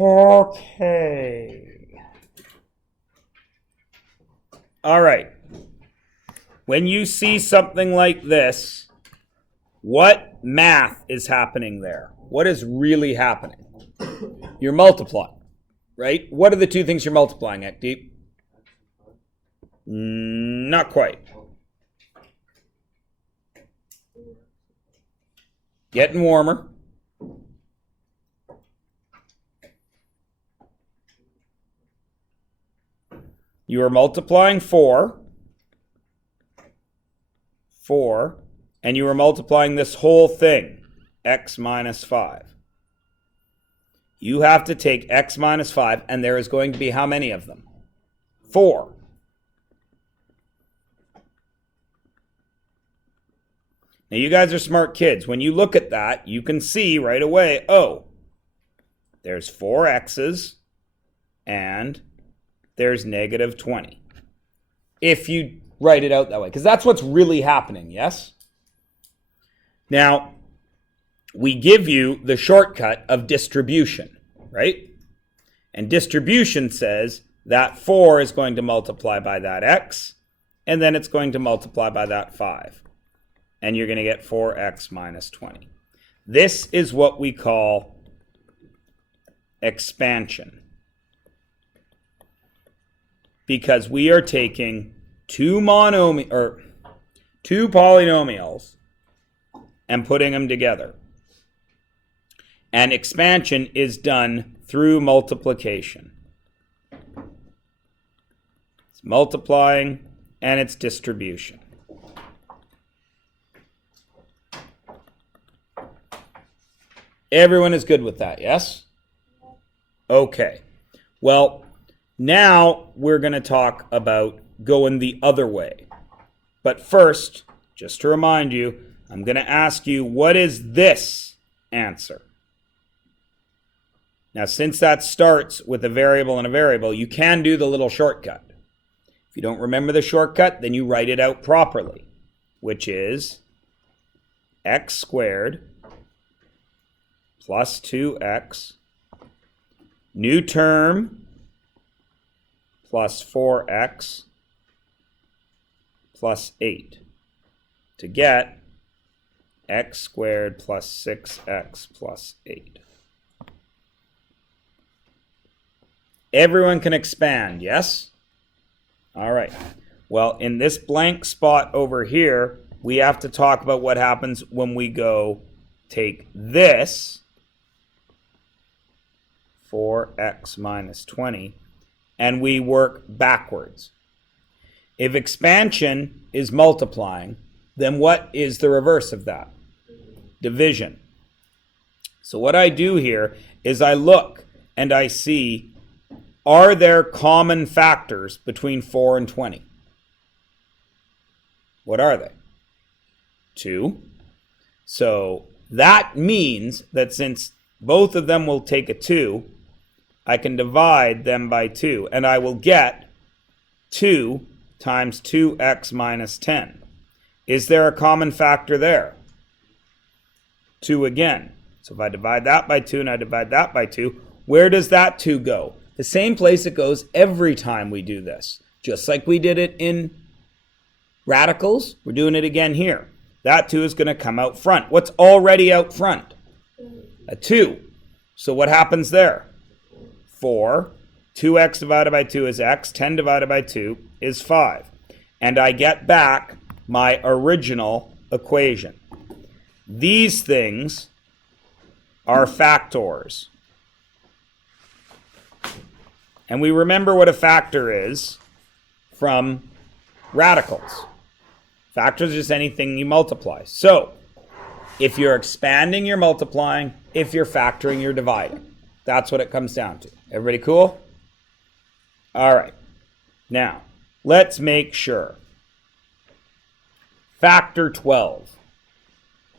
Okay. All right. When you see something like this, what math is happening there? What is really happening? You're multiplying, right? What are the two things you're multiplying, Ekdeep? Not quite. Getting warmer. You are multiplying 4, and you are multiplying this whole thing, x minus 5. You have to take x minus 5, and there is going to be how many of them? 4. Now, you guys are smart kids. When you look at that, you can see right away, oh, there's 4 x's, and there's negative 20. If you write it out that way, because that's what's really happening, yes? Now, we give you the shortcut of distribution, right? And distribution says that 4 is going to multiply by that x, and then it's going to multiply by that 5. And you're going to get 4x minus 20. This is what we call expansion. Because we are taking two polynomials and putting them together. And expansion is done through multiplication. It's multiplying and it's distribution. Everyone is good with that, yes? Okay. Well, now we're going to talk about going the other way. But first, just to remind you, I'm going to ask you, what is this answer? Now, since that starts with a variable and a variable, you can do the little shortcut. If you don't remember the shortcut, then you write it out properly, which is x squared plus 2x, new term, plus 4x plus 8 to get x squared plus 6x plus 8. Everyone can expand, yes? All right. Well, in this blank spot over here, we have to talk about what happens when we go take this, 4x minus 20, and we work backwards. If expansion is multiplying, then what is the reverse of that? Division. So what I do here is I look and I see, are there common factors between 4 and 20? What are they? 2. So that means that since both of them will take a 2, I can divide them by 2, and I will get 2 times 2x minus 10. Is there a common factor there? 2 again. So if I divide that by 2 and I divide that by 2, where does that 2 go? The same place it goes every time we do this. Just like we did it in radicals, we're doing it again here. That 2 is going to come out front. What's already out front? A 2. So what happens there? 4, 2x divided by 2 is x, 10 divided by 2 is 5. And I get back my original equation. These things are factors. And we remember what a factor is from radicals. Factors is just anything you multiply. So, if you're expanding, you're multiplying. If you're factoring, you're dividing. That's what it comes down to. Everybody cool? All right. Now, let's make sure. Factor 12.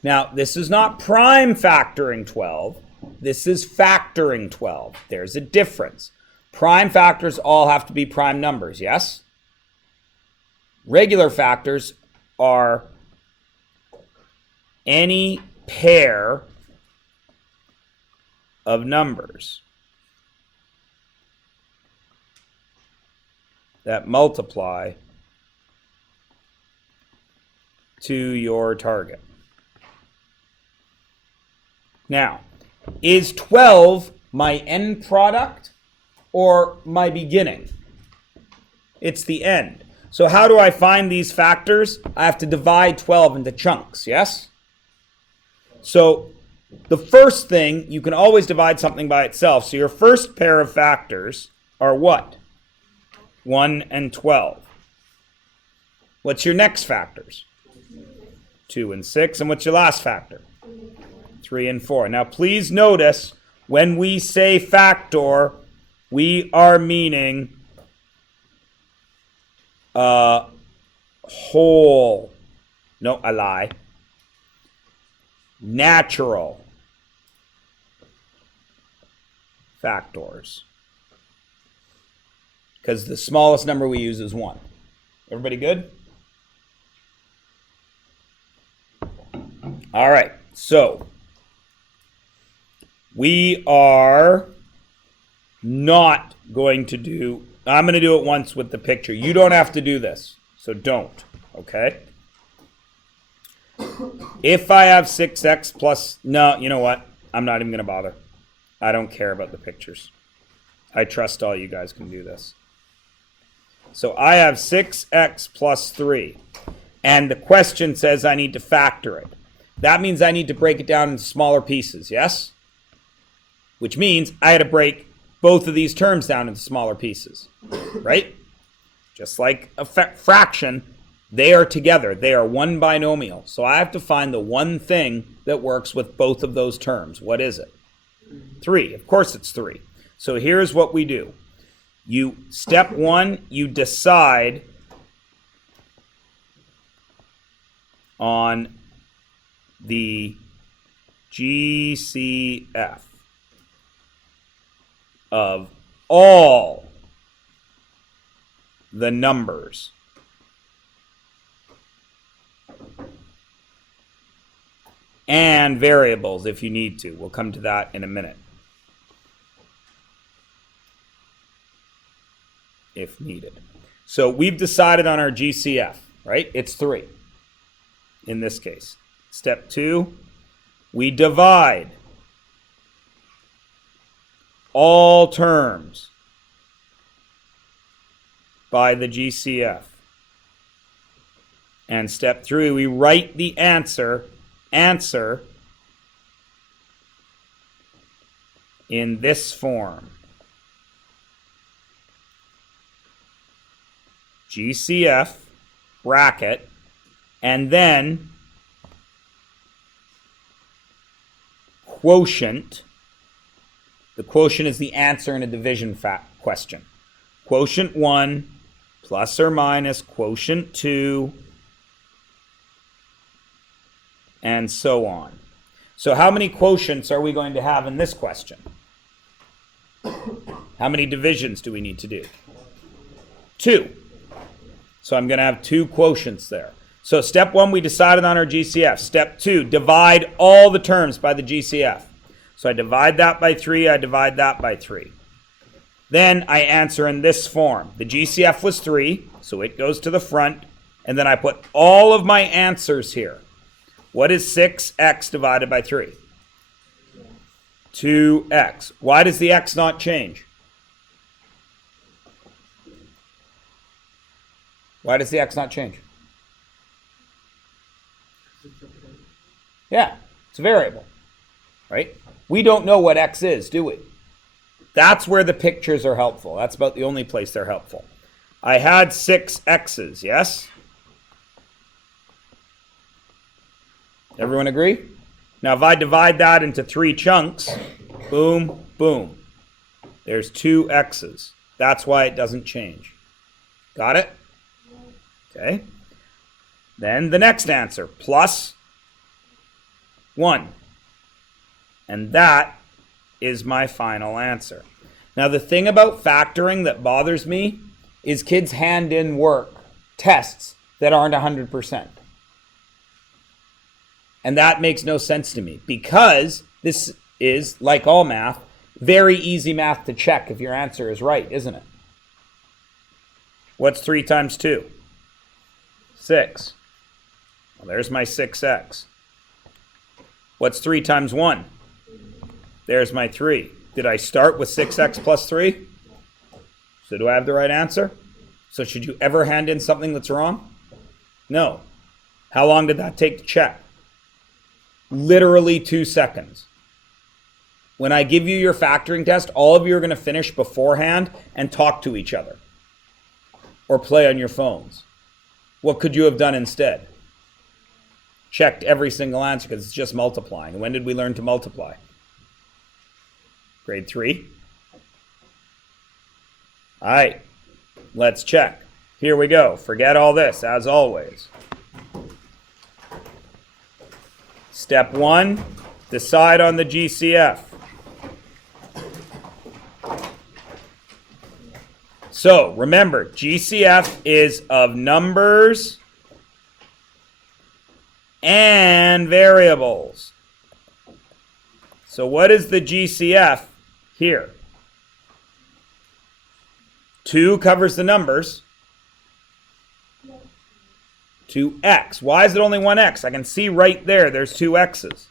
Now, this is not prime factoring 12. This is factoring 12. There's a difference. Prime factors all have to be prime numbers, yes? Regular factors are any pair of numbers. that multiply to your target. Now, is 12 my end product or my beginning? It's the end. So how do I find these factors? I have to divide 12 into chunks, yes? So the first thing, you can always divide something by itself. So your first pair of factors are what? 1 and 12. What's your next factors? 2 and 6. And what's your last factor? 3 and 4. Now please notice, when we say factor, we are meaning whole. No, I lie. Natural factors. Because the smallest number we use is 1. Everybody good? All right, so we are not going to do, I'm going to do it once with the picture. You don't have to do this, so don't, okay? If I have 6x plus, no, you know what? I'm not even going to bother. I don't care about the pictures. I trust all you guys can do this. So I have 6x plus 3, and the question says I need to factor it. That means I need to break it down into smaller pieces, yes? Which means I had to break both of these terms down into smaller pieces, right? Just like a fraction, they are together. They are one binomial. So I have to find the one thing that works with both of those terms. What is it? 3. Of course it's 3. So here's what we do. Step 1, you decide on the GCF of all the numbers and variables if you need to. We'll come to that in a minute, if needed. So we've decided on our GCF, right? It's 3 in this case. Step 2, we divide all terms by the GCF. And step 3, we write the answer in this form. GCF, bracket, and then quotient. The quotient is the answer in a division question. Quotient 1 plus or minus quotient 2, and so on. So how many quotients are we going to have in this question? How many divisions do we need to do? 2. So I'm going to have 2 quotients there. So step 1, we decided on our GCF. Step 2, divide all the terms by the GCF. So I divide that by 3, I divide that by 3. Then I answer in this form. The GCF was 3, so it goes to the front, and then I put all of my answers here. What is 6x divided by 3? 2x. Why does the x not change? Why does the x not change? Yeah, it's a variable, right? We don't know what x is, do we? That's where the pictures are helpful. That's about the only place they're helpful. I had 6 x's, yes? Everyone agree? Now, if I divide that into 3 chunks, boom, boom. There's 2 x's. That's why it doesn't change. Got it? Okay. Then the next answer, plus 1. And that is my final answer. Now, the thing about factoring that bothers me is kids hand in work, tests that aren't 100%. And that makes no sense to me, because this is, like all math, very easy math to check if your answer is right, isn't it? What's 3 times 2? 6. Well, there's my 6x. What's 3 times 1? There's my 3. Did I start with 6x plus 3? So do I have the right answer? So should you ever hand in something that's wrong? No. How long did that take to check? Literally 2 seconds. When I give you your factoring test, all of you are going to finish beforehand and talk to each other. Or play on your phones. What could you have done instead? Checked every single answer because it's just multiplying. When did we learn to multiply? Grade 3. All right, let's check. Here we go. Forget all this, as always. Step 1, decide on the GCF. So remember, GCF is of numbers and variables. So what is the GCF here? 2 covers the numbers. 2x. Why is it only 1x? I can see right there, there's 2 x's.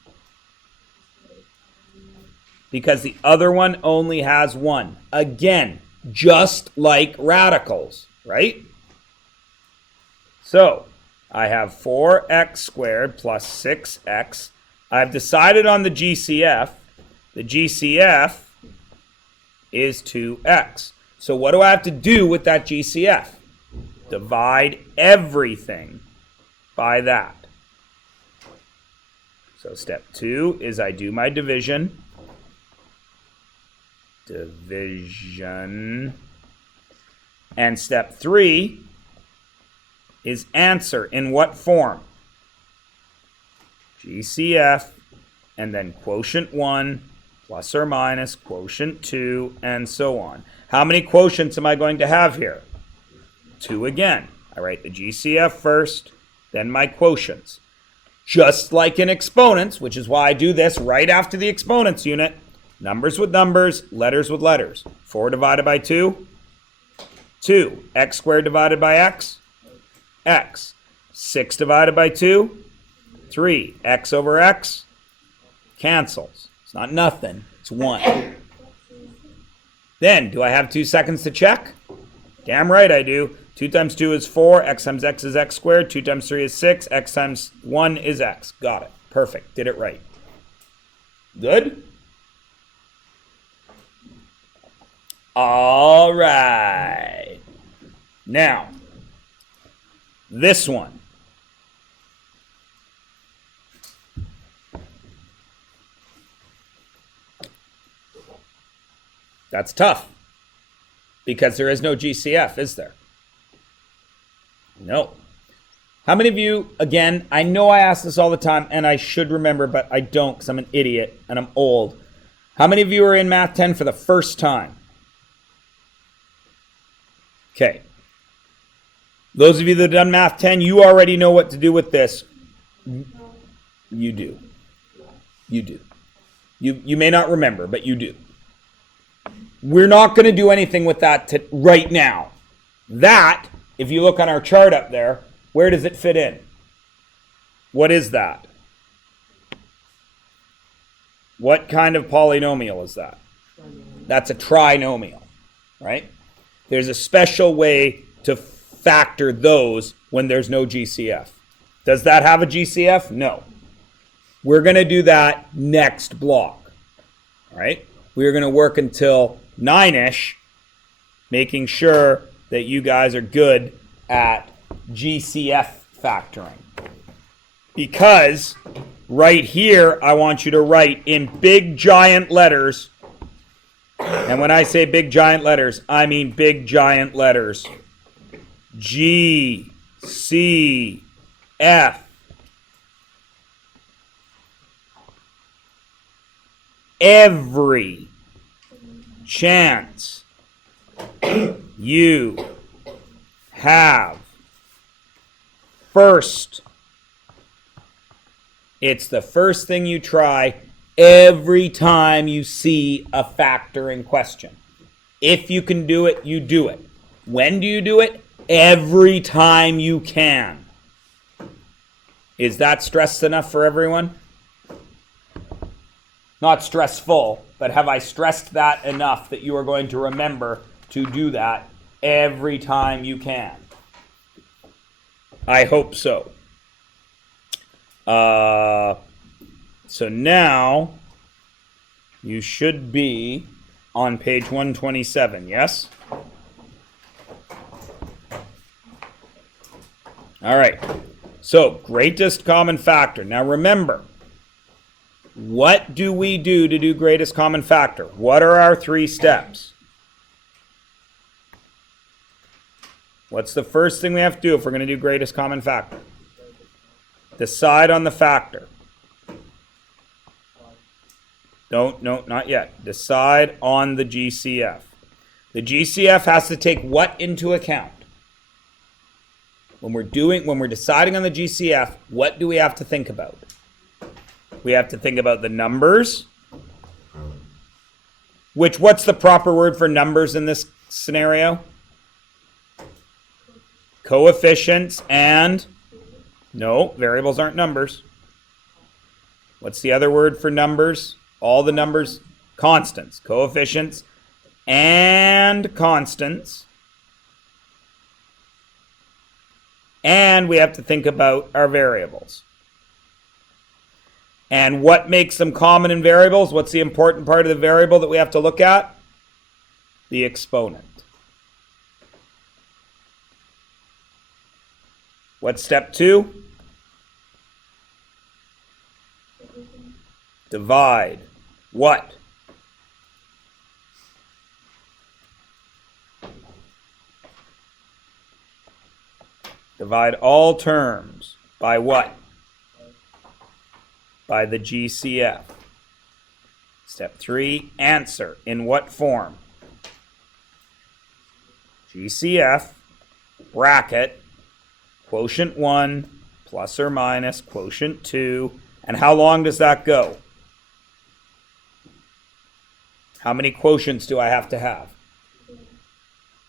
Because the other one only has 1. Again, just like radicals, right? So, I have 4x squared plus 6x. I've decided on the GCF. The GCF is 2x. So what do I have to do with that GCF? Divide everything by that. So step 2 is I do my division. Division. And step 3 is answer. In what form? GCF and then quotient 1 plus or minus quotient 2 and so on. How many quotients am I going to have here? 2 again. I write the GCF first, then my quotients. Just like in exponents, which is why I do this right after the exponents unit. Numbers with numbers, letters with letters. 4 divided by 2, 2. X squared divided by x, x. 6 divided by 2, 3. X over x cancels. It's not nothing, it's 1. Then, do I have 2 seconds to check? Damn right I do. 2 times 2 is 4, x times x is x squared, 2 times 3 is 6, x times 1 is x. Got it. Perfect. Did it right. Good? All right. Now, this one. That's tough because there is no GCF, is there? No. How many of you, again, I know I ask this all the time and I should remember, but I don't because I'm an idiot and I'm old. How many of you are in Math 10 for the first time? Okay. Those of you that have done Math 10, you already know what to do with this. You do. You do. You may not remember, but you do. We're not going to do anything with that right now. That, if you look on our chart up there, where does it fit in? What is that? What kind of polynomial is that? That's a trinomial, right? There's a special way to factor those when there's no GCF. Does that have a GCF? No. We're going to do that next block, all right? We're going to work until 9-ish, making sure that you guys are good at GCF factoring. Because right here, I want you to write in big giant letters. And when I say big giant letters, I mean big giant letters. GCF. Every chance you have. First. It's the first thing you try every time you see a factoring question. If you can do it, you do it. When do you do it? every time you can. Is that stressed enough for everyone? Not stressful, but have I stressed that enough that you are going to remember to do that every time you can? I hope so. So now you should be on page 127, yes? All right. So, greatest common factor. Now remember, what do we do to do greatest common factor? What are our 3 steps? What's the first thing we have to do if we're going to do greatest common factor? Decide on the factor. No, not yet. Decide on the GCF. The GCF has to take what into account? When we're deciding on the GCF, what do we have to think about? We have to think about the numbers. What's the proper word for numbers in this scenario? Coefficients and, no, variables aren't numbers. What's the other word for numbers? All the numbers, constants, coefficients and constants. And we have to think about our variables. And what makes them common in variables? What's the important part of the variable that we have to look at? The exponent. What's step 2? Divide. What? Divide all terms by what? By the GCF. Step 3, answer. In what form? GCF, bracket, quotient 1, plus or minus, quotient 2. And how long does that go? How many quotients do I have to have?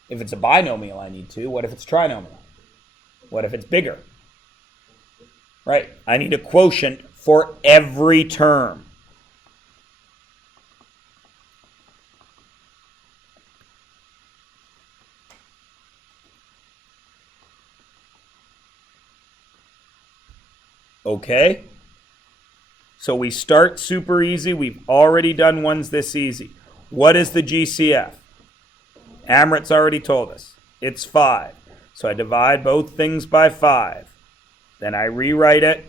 If it's a binomial, I need 2. What if it's trinomial? What if it's bigger? Right, I need a quotient for every term. Okay? So we start super easy. We've already done ones this easy. What is the GCF? Amrit's already told us. It's 5. So I divide both things by 5. Then I rewrite it,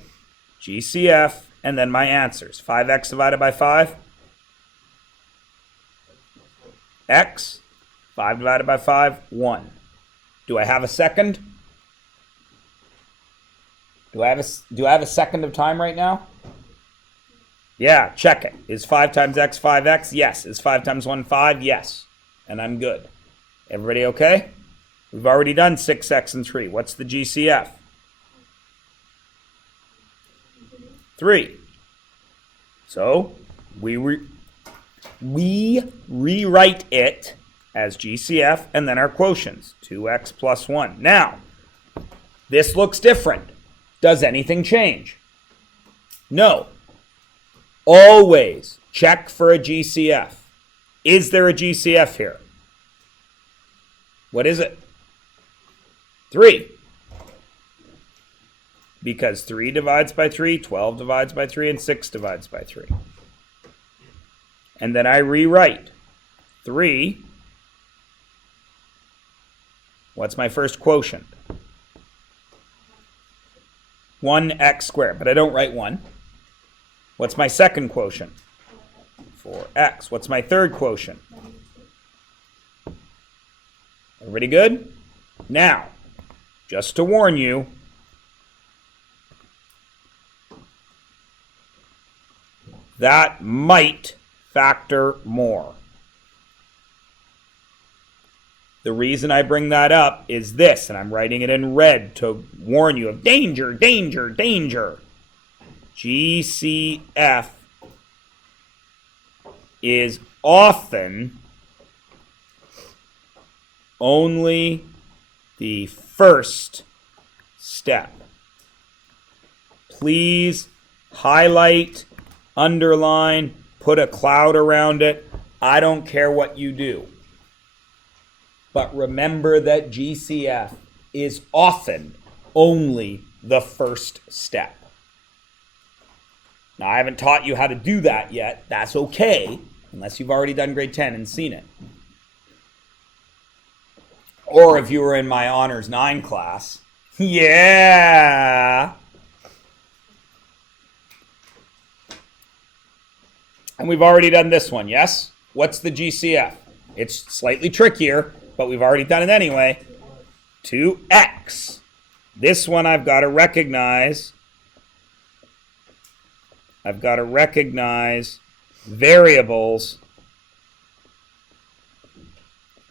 GCF, and then my answers. 5x divided by 5. X. 5 divided by 5, 1. Do I have a second? Do I have a second of time right now? Yeah, check it. Is 5 times x 5x? Yes. Is 5 times 1 5? Yes. And I'm good. Everybody okay? We've already done 6x and 3. What's the GCF? 3. So we rewrite it as GCF and then our quotients, 2x plus 1. Now, this looks different. Does anything change? No. Always check for a GCF. Is there a GCF here? What is it? 3. Because 3 divides by 3, 12 divides by 3, and 6 divides by 3. And then I rewrite 3. What's my first quotient? 1x squared, but I don't write 1. What's my second quotient? 4x. What's my third quotient? Everybody good? Now, just to warn you, that might factor more. The reason I bring that up is this, and I'm writing it in red to warn you of danger, danger, danger. GCF is often only the first step. Please highlight, underline, put a cloud around it. I don't care what you do. But remember that GCF is often only the first step. Now, I haven't taught you how to do that yet. That's okay, unless you've already done grade 10 and seen it. Or if you were in my Honors 9 class. Yeah! And we've already done this one, yes? What's the GCF? It's slightly trickier, but we've already done it anyway. 2x. This one I've got to recognize. I've got to recognize variables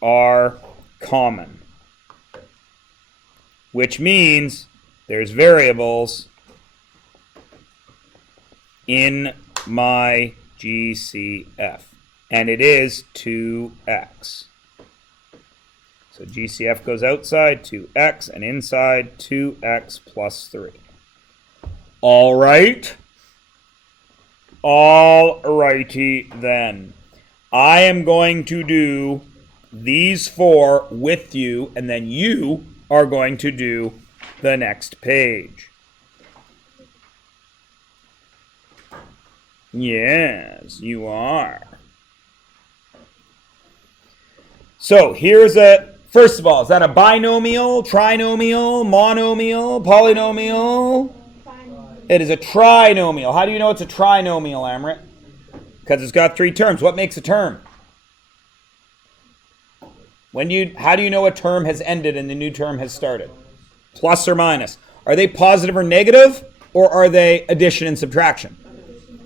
are common, which means there's variables in my GCF, and it is 2x. So GCF goes outside 2x and inside 2x plus 3. All right. All righty then. I am going to do these 4 with you, and then you are going to do the next page. Yes, you are. So here's first of all, is that a binomial, trinomial, monomial, polynomial? It is a trinomial. How do you know it's a trinomial, Amrit? Because it's got 3 terms. What makes a term? How do you know a term has ended and the new term has started? Plus or minus. Are they positive or negative, or are they addition and subtraction?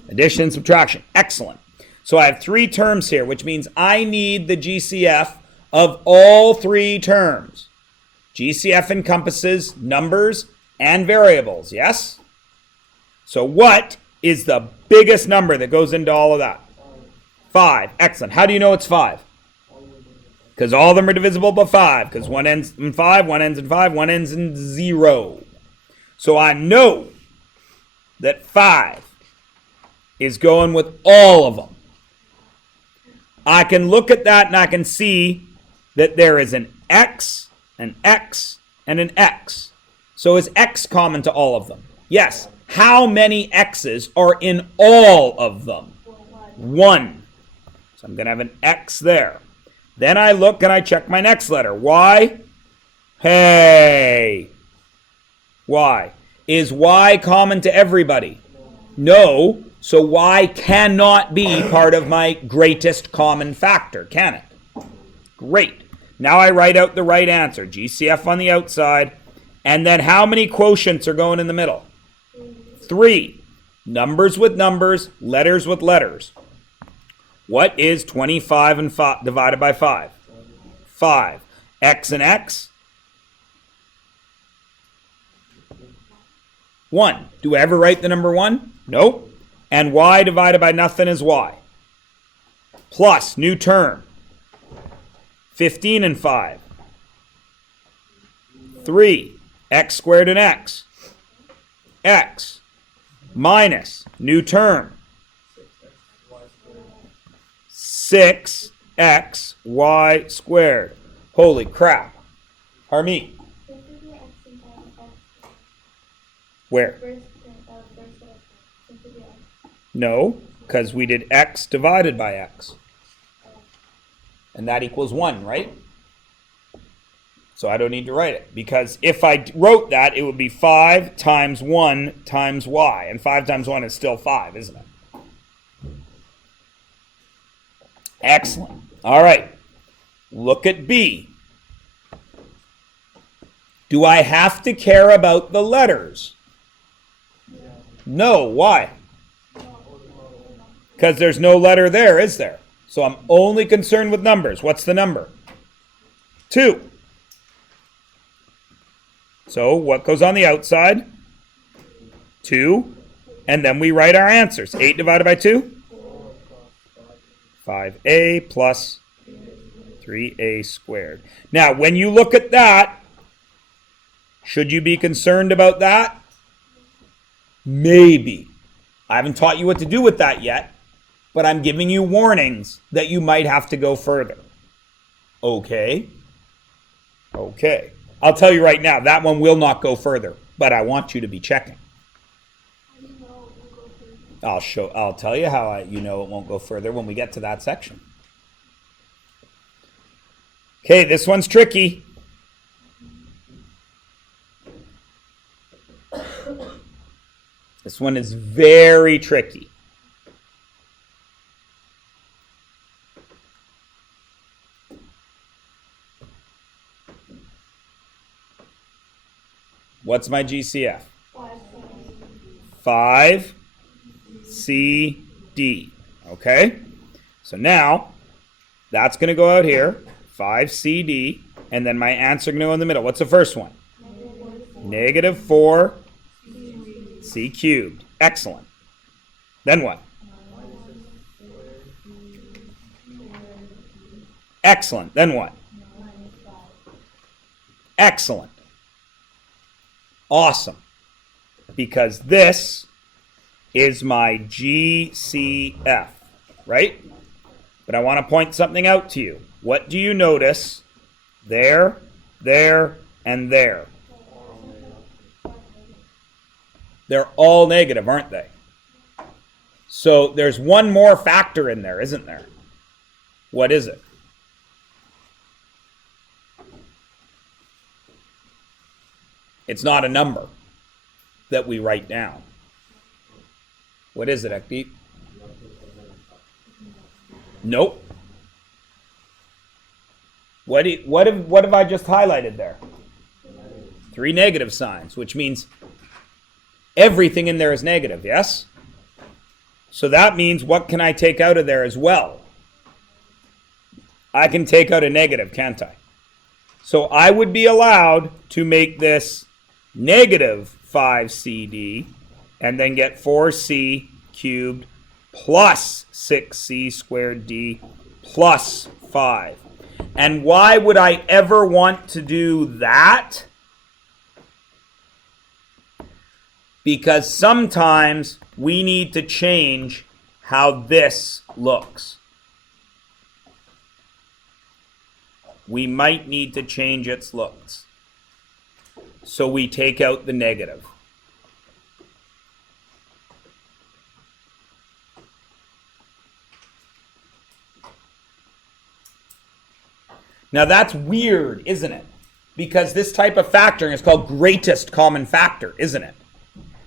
Addition and subtraction. Excellent. So I have 3 terms here, which means I need the GCF of all 3 terms. GCF encompasses numbers and variables, yes? So what is the biggest number that goes into all of that? 5. Excellent. How do you know it's 5? Because all of them are divisible by 5. Because one ends in 5, one ends in 5, one ends in 0. So I know that 5 is going with all of them. I can look at that and I can see that there is an X, and an X. So is X common to all of them? Yes. How many X's are in all of them? 1. So I'm going to have an X there. Then I look and I check my next letter. Y? Hey. Y. Is Y common to everybody? No. So Y cannot be part of my greatest common factor, can it? Great. Now I write out the right answer. GCF on the outside. And then how many quotients are going in the middle? 3. Numbers with numbers, letters with letters. What is 25 and 5 divided by 5? 5. X and X? 1. Do I ever write the number 1? Nope. And Y divided by nothing is Y. Plus, new term. 15 and 5. 3. X squared and X. X. Minus, new term. 6x y squared. Holy crap. Harmeet. Where? No, because we did x divided by x. And that equals 1, right? So I don't need to write it. Because if I wrote that, it would be 5 times 1 times y. And 5 times 1 is still 5, isn't it? Excellent. All right. Look at B. Do I have to care about the letters? No. Why? Because there's no letter there, is there? So I'm only concerned with numbers. What's the number? 2. So what goes on the outside? 2. And then we write our answers. 8 divided by 2? 5a plus 3a squared. Now, when you look at that, Should you be concerned about that? Maybe. I haven't taught you what to do with that yet, but I'm giving you warnings that you might have to go further. Okay? Okay. I'll tell you right now, that one will not go further, but I want you to be checking. I'll tell you how you know it won't go further when we get to that section. Okay, this one's tricky. This one is very tricky. What's my GCF? 5 C D. Okay? So now, that's going to go out here. 5 C D. And then my answer going to go in the middle. What's the first one? Negative 4 C cubed. Excellent. Then what? Excellent. Then what? Excellent. Awesome. Because this is my GCF, right? But I want to point something out to you. What do you notice there, and there? They're all negative, aren't they? So there's one more factor in there, isn't there? What is it? It's not a number that we write down. What is it, Ekdeep? Nope. What have I just highlighted there? 3 negative signs, which means everything in there is negative, yes? So that means what can I take out of there as well? I can take out a negative, can't I? So I would be allowed to make this negative 5CD and then get 4C cubed plus 6C squared D plus 5. And why would I ever want to do that? Because sometimes we need to change how this looks. We might need to change its looks. So we take out the negative. Now that's weird, isn't it? Because this type of factoring is called greatest common factor, isn't it?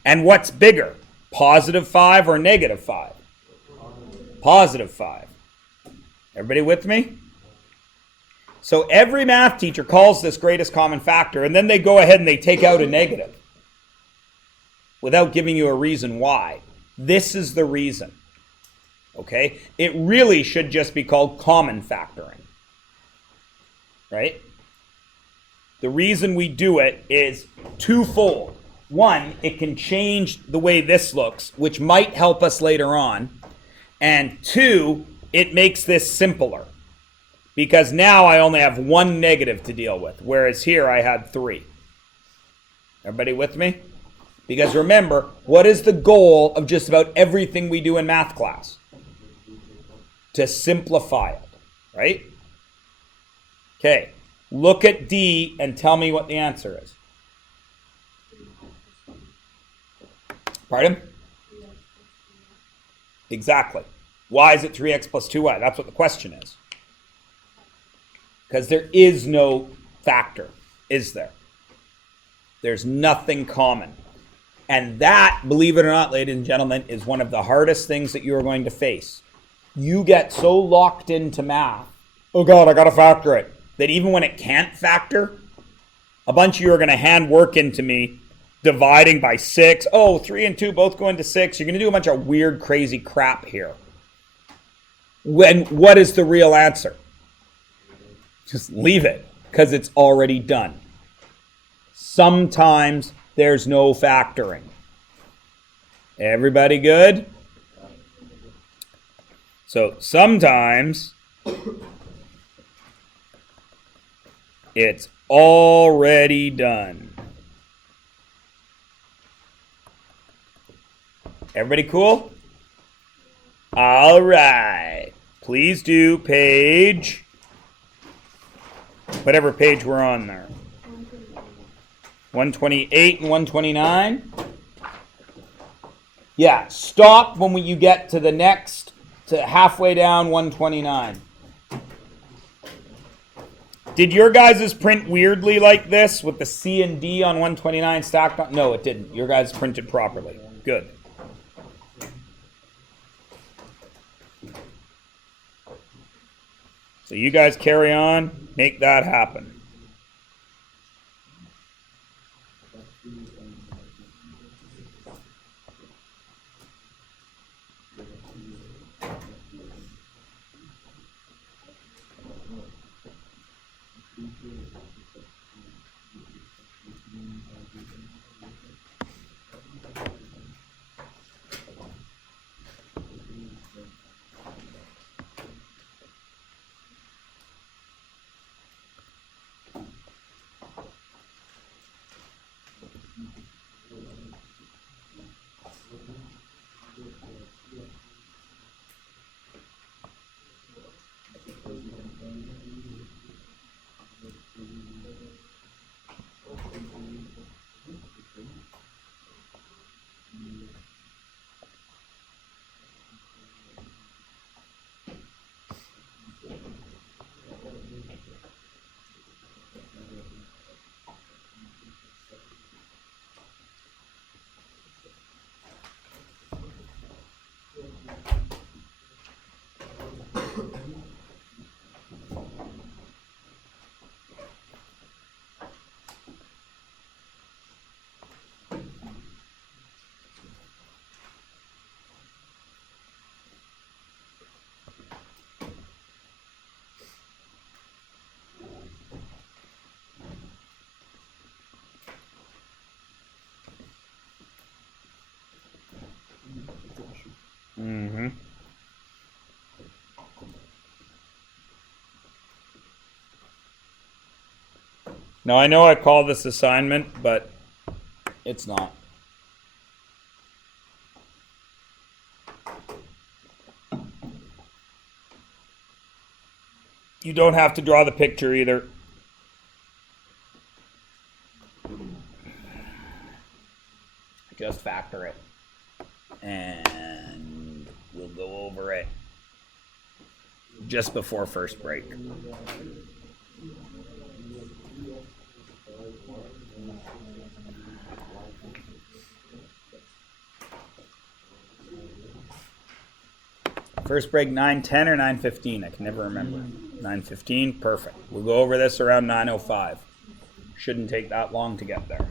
And what's bigger, positive 5 or negative 5? Positive 5. Everybody with me? So every math teacher calls this greatest common factor, and then they go ahead and they take out a negative without giving you a reason why. This is the reason. Okay? It really should just be called common factoring. Right? The reason we do it is twofold. One, it can change the way this looks, which might help us later on. And two, it makes this simpler. Because now I only have one negative to deal with, whereas here I had 3. Everybody with me? Because remember, what is the goal of just about everything we do in math class? To simplify it, right? Okay, look at D and tell me what the answer is. Pardon? Exactly. Why is it 3x plus 2y? That's what the question is. Because there is no factor, is there? There's nothing common. And that, believe it or not, ladies and gentlemen, is one of the hardest things that you are going to face. You get so locked into math, oh God, I got to factor it, that even when it can't factor, a bunch of you are going to hand work into me, dividing by 6. Oh, 3 and 2 both go into 6. You're going to do a bunch of weird, crazy crap here. What is the real answer? Just leave it, because it's already done. Sometimes there's no factoring. Everybody good? So sometimes it's already done. Everybody cool? All right. Please do page, whatever page we're on there. 128 and 129. Yeah, stop when you get to the next, to halfway down 129. Did your guys' print weirdly like this with the C and D on 129 stacked on? No, it didn't. Your guys printed properly. Good. So you guys carry on, make that happen. Mm-hmm. Now I know I call this assignment, but it's not. You don't have to draw the picture either. Just factor it. And we'll go over it just before first break. First break 9:10 or 9:15? I can never remember. 9:15, perfect. We'll go over this around 9:05. Shouldn't take that long to get there.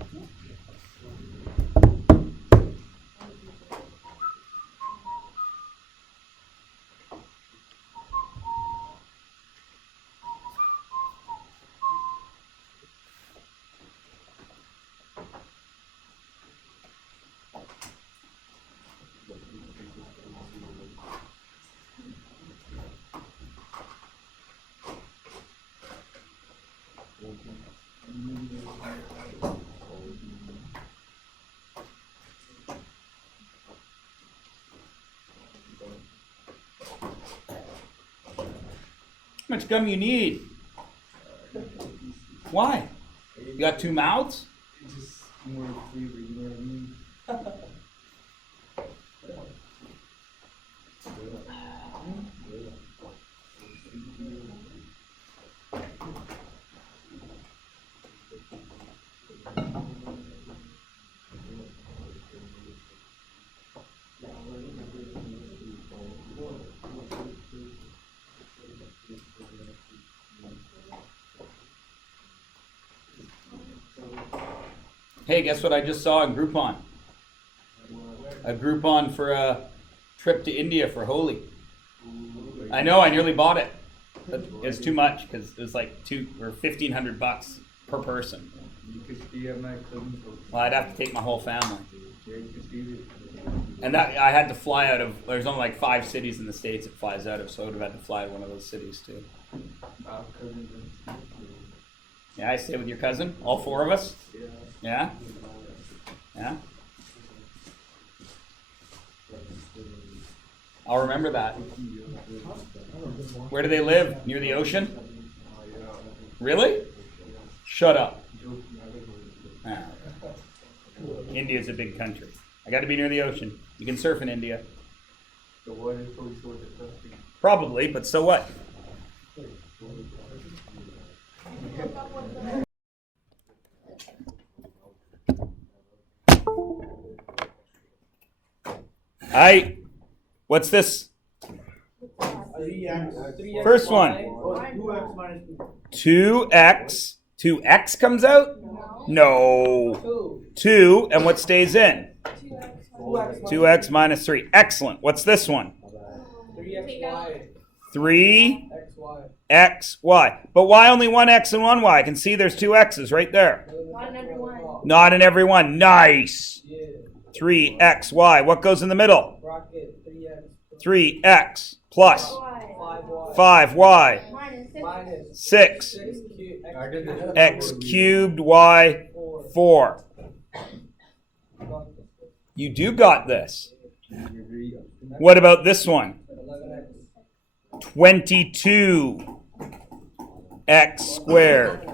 How much gum you need? Why? You got two mouths? Just more flavor, you know what I mean? Hey, guess what I just saw in Groupon? A Groupon for a trip to India for Holi. I know, I nearly bought it. But it was too much because it was like $1,500 per person. Well, I'd have to take my whole family. And that I had to fly out of. There's only like 5 cities in the States it flies out of, so I would have had to fly to one of those cities too. Yeah, I stay with your cousin. All 4 of us. Yeah. Yeah. I'll remember that. Where do they live? Near the ocean? Really? Shut up. Ah. India's a big country. I got to be near the ocean. You can surf in India. The water is so disgusting. Probably, but so what? What's this? 3x. First one. 2x minus 2x. 2x comes out? No. 2, and what stays in? 2x minus 3. Excellent. What's this one? 3xy. 3xy. But why only one x and one y? I can see there's two x's right there. Not in every one. Not in every one. Nice. 3xy. What goes in the middle? 3x plus 5y. Minus 6. X cubed y 4. You do got this. What about this one? 22 x squared.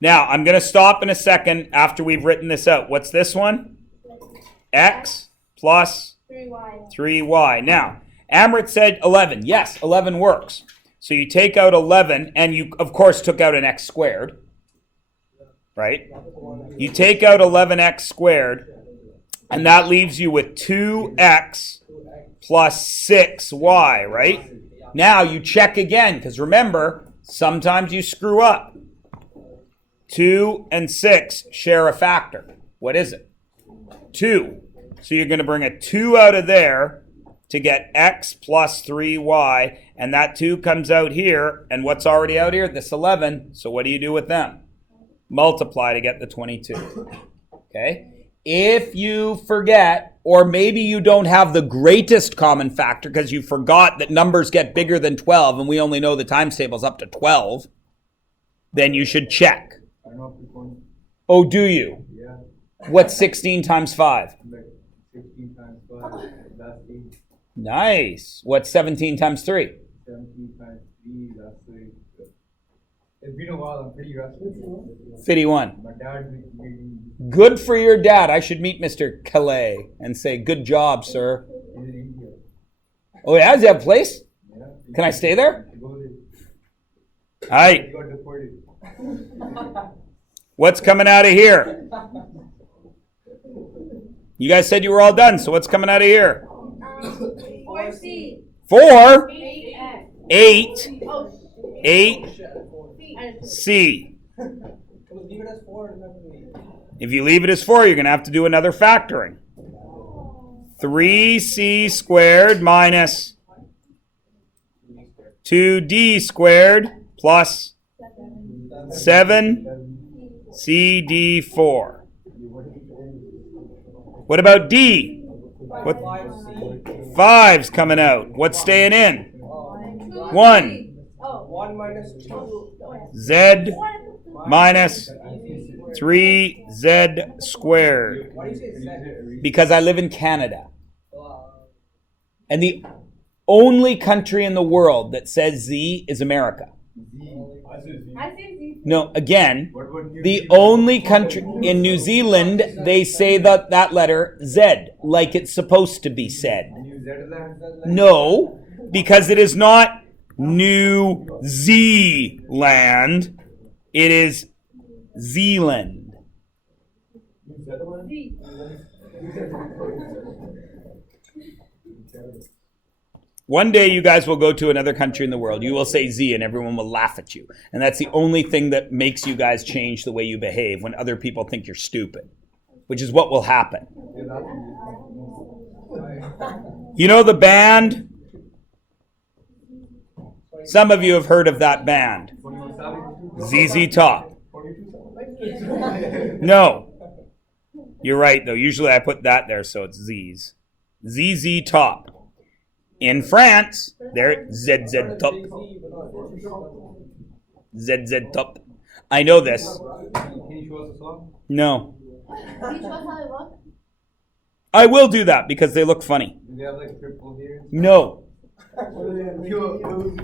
Now, I'm going to stop in a second after we've written this out. What's this one? X plus 3y. Now, Amrit said 11. Yes, 11 works. So you take out 11, and you, of course, took out an x squared. Right? You take out 11x squared, and that leaves you with 2x plus 6y, right? Now you check again, because remember, sometimes you screw up. 2 and 6 share a factor. What is it? 2. So you're going to bring a 2 out of there to get x plus 3y, and that 2 comes out here, and what's already out here? This 11. So what do you do with them? Multiply to get the 22. Okay? If you forget, or maybe you don't have the greatest common factor because you forgot that numbers get bigger than 12 and we only know the times table's up to 12, then you should check. I know if it's Oh, do you? yeah. What's 16 times 5? Like 16 times 5. That's 8. Nice. What's 17 times 3? 17 times 3. That's 8. It's been a while. I'm pretty rusty. 51. My dad made me. Good for your dad. I should meet Mr. Calais and say, good job, sir. He's in India. Oh, yeah? Does he have a place? Yeah. Can I stay there? Go there. All right. He got deported. What's coming out of here? You guys said you were all done, so what's coming out of here? 4C. 4, 8X. 8, Oh, 8C. If you leave it as 4, you're going to have to do another factoring. 3c squared minus 2d squared plus 7cd4. What about d? What? 5's coming out. What's staying in? 1. 1 minus 2. Z minus 3z squared. Because I live in Canada. And the only country in the world that says Z is America. I say Z. No, again, the only country in New Zealand, they say that letter Z, like it's supposed to be said. No, because it is not New Zealand. It is Zealand. Z. One day you guys will go to another country in the world. You will say Z and everyone will laugh at you. And that's the only thing that makes you guys change the way you behave when other people think you're stupid, which is what will happen. You know the band? Some of you have heard of that band. ZZ Top. No. You're right, though. Usually I put that there, so it's Z's. ZZ Top. In France, they're ZZ Top. ZZ Top. I know this. Can you show us a song? No. Can you show us how they look? I will do that because they look funny. Do they have like purple here? No.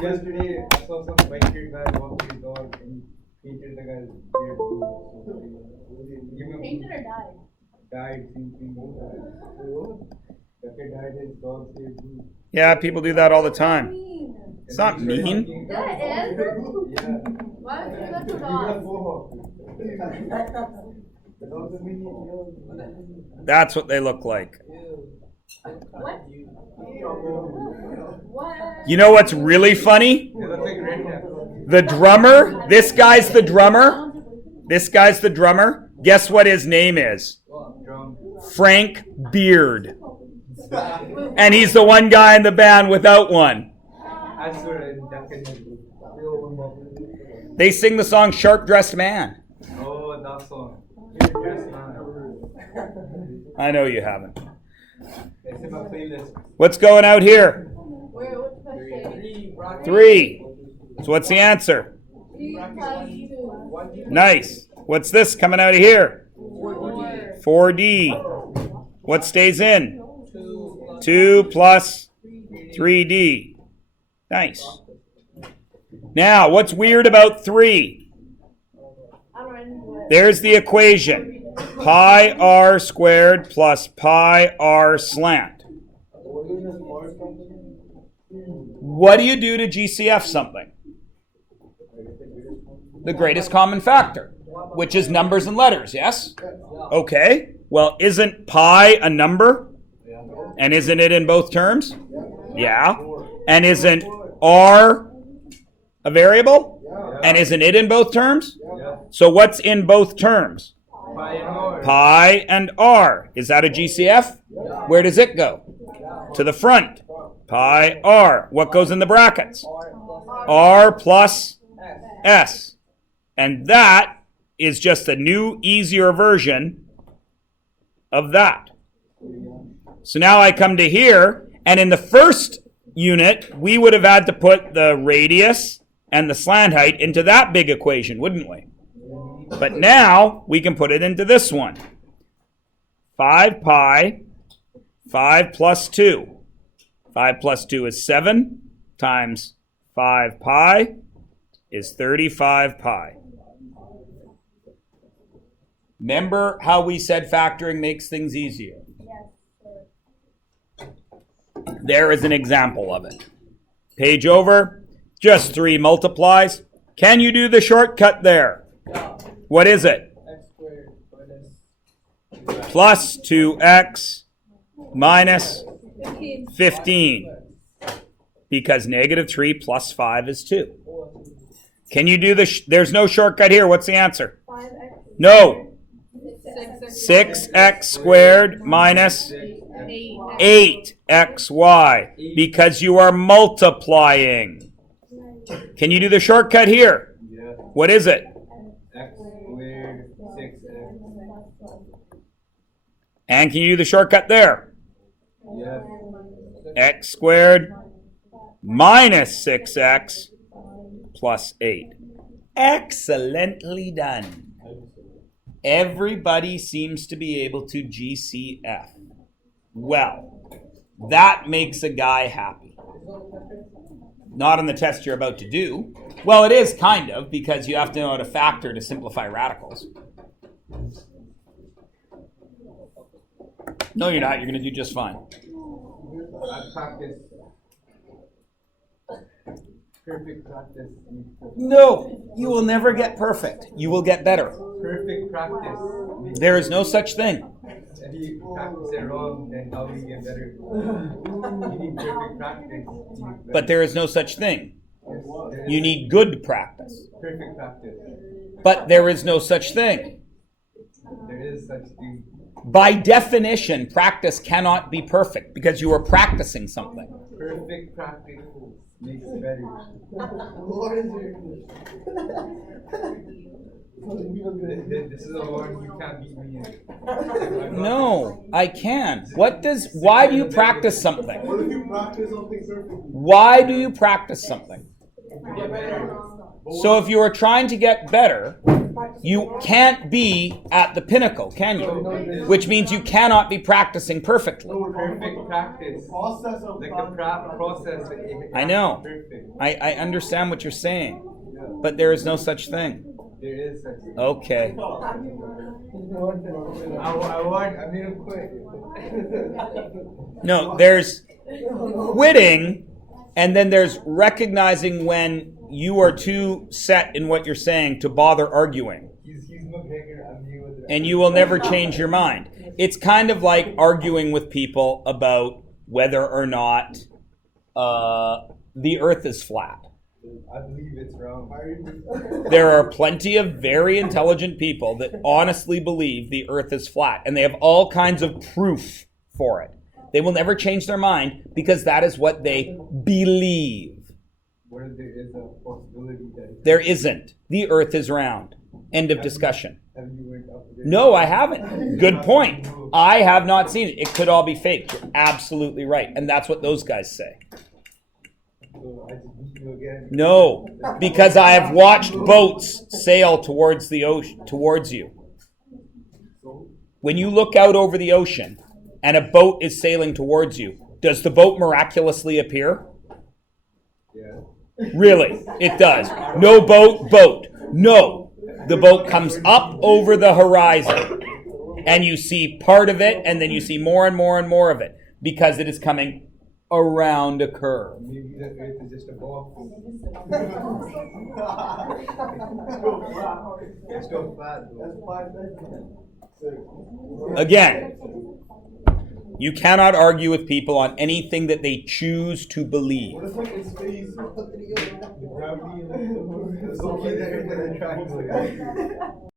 Yesterday I saw some white-haired guy walking his dog and he painted the guy's beard blue. Painted or died? Died, same thing. The kid dyed his dog's hair blue. Yeah, people do that all the time. Mean. It's not mean. Yeah, it is. Yeah. Why would you do that to He got dogs? mohawk. The dog's a mini. That's what they look like. What? What? You know what's really funny? They look like redhead. The drummer, this guy's the drummer. This guy's the drummer. Guess what his name is? Drum. Frank Beard. And he's the one guy in the band without one. I swear, definitely. They sing the song Sharp Dressed Man. Oh, that song. Yes, man. I know you haven't. It's in my playlist. What's going out here? Wait, what's the question? 3. So what's the answer? 3 plus 2. Nice. What's this coming out of here? 4. 4D. What stays in? 2 plus 3D. Nice. Now, what's weird about 3? I don't know. There's the equation. Pi r squared plus pi r slant. What do you do to GCF something? The greatest common factor, which is numbers and letters, yes? Okay. Well, isn't pi a number? And isn't it in both terms? Yeah. And isn't r a variable? And isn't it in both terms? So what's in both terms? Pi and r. Is that a GCF? Where does it go? To the front. Pi r. What goes in the brackets? R plus s. And that is just a new, easier version of that. So now I come to here, and in the first unit, we would have had to put the radius and the slant height into that big equation, wouldn't we? But now we can put it into this one. 5 pi, 5 plus 2. 5 plus 2 is 7 times 5 pi is 35 pi. Remember how we said factoring makes things easier? There is an example of it. Page over, just 3 multiplies. Can you do the shortcut there? What is it? Plus 2x minus 15. Because negative 3 plus 5 is 2. Can you do there's no shortcut here. What's the answer? 5x. No. 6x squared minus 8xy. Because you are multiplying. Can you do the shortcut here? Yeah. What is it? X squared 6x. And can you do the shortcut there? Yeah. X squared minus 6x plus 8. Excellently done. Everybody seems to be able to GCF. Well, that makes a guy happy. Not on the test you're about to do. Well, it is kind of, because you have to know how to factor to simplify radicals. No, you're not. You're going to do just fine. I practice. Perfect practice. No, you will never get perfect. You will get better. Perfect practice. There is no such thing. If you practice it wrong, then how will you get better? You need perfect practice. But there is no such thing. Yes, there You is need good practice. perfect practice. But there is no such thing. There is such thing. By definition, practice cannot be perfect because you are practicing something. Perfect practice makes it better. This is a one you can't beat me in. No, I can. Why do you practice something? What if you practice something perfectly? Why do you practice something? Get better. So if you are trying to get better, You can't be at the pinnacle, can you? Which means you cannot be practicing perfectly. Perfect practice. Process of Like the process. I know. Perfect. I understand what you're saying, but there is no such thing. There is such thing. Okay. I made him quit. No, there's quitting, and then there's recognizing when you are too set in what you're saying to bother arguing. He's McGregor, I'm you with the And you will never change your mind. It's kind of like arguing with people about whether or not the earth is flat. I believe it's wrong. There are plenty of very intelligent people that honestly believe the earth is flat, and they have all kinds of proof for it. They will never change their mind because that is what they believe. What if there is a possibility that There isn't. The earth is round. End of discussion. have you went up there? No, I haven't. Good point. I have not seen it. It could all be fake. You're absolutely right. And that's what those guys say. So I just beat you again. No, because I have watched boats sail towards the ocean, towards you. When you look out over the ocean and a boat is sailing towards you, does the boat miraculously appear? Yeah. Really, it does. No boat. No. The boat comes up over the horizon, and you see part of it, and then you see more and more and more of it, because it is coming around a curve. Maybe the earth is just a ball. It's still flat though. Again, you cannot argue with people on anything that they choose to believe. What if like in space, the gravity and It's okay, the earth is a triangle.